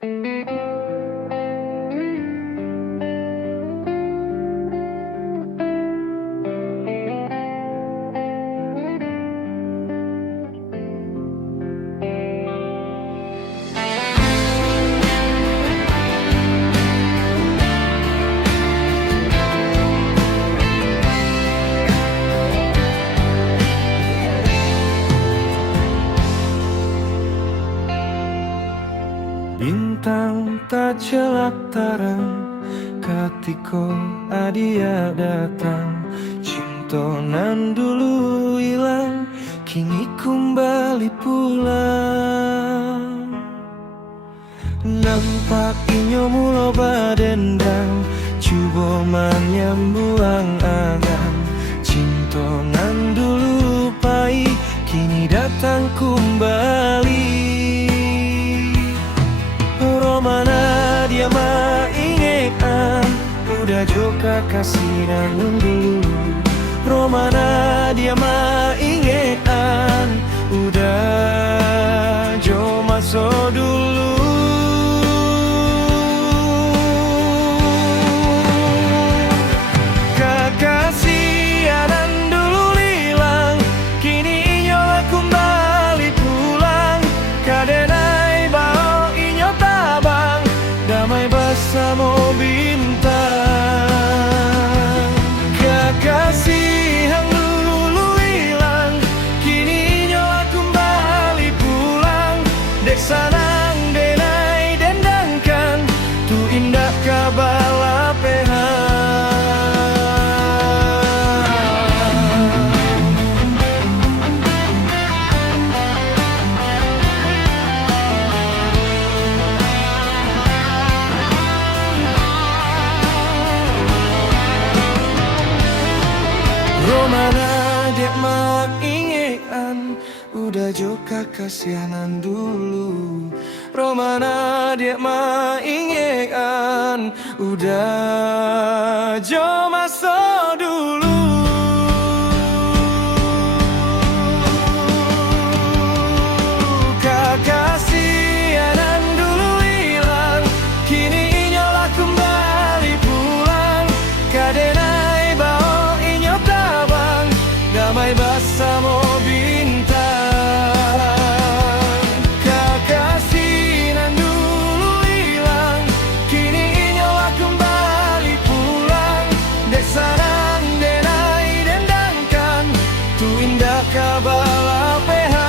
Bintang tak celak tarang katiko adia datang. Cinta nan dulu hilang kini kembali pulang. Nampak inyo mulo badendang cuba menyambuang angan. Cinta nan dulu pahit kini datang kembali. Romana dia maingetan udah joka kasih dan dulu. Romana dia maingetan udah jo masuk dulu. Kekasihan dulu hilang kini inyo kembali pulang. Kadenai bau inyo tabang damai bersama bintang. Kekasihan dulu hilang kini inyo kembali pulang. Dek sanang denai dendangkan tu indah kabala pehan. Romana dia maingetan udah joka kasihanan dulu. Romana dia maingetan udah jo masuk dulu. Kekasihan dulu hilang kini inyo lah kembali pulang. Kadenai bau inyo tabang damai bersama bintang. Kekasihan dulu hilang kini inyo lah kembali pulang. Dek sanang denai dendangkan tu indah kabala pehan.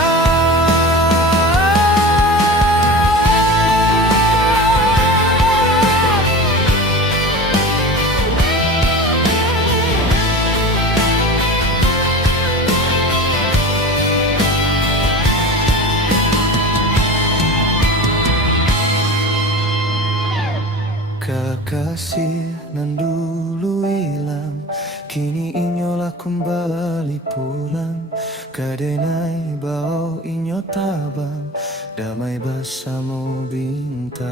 Kekasih nan dulu hilang kini inyo lah kembali pulang. Kadenai bau inyo tabang damai bersama bintang.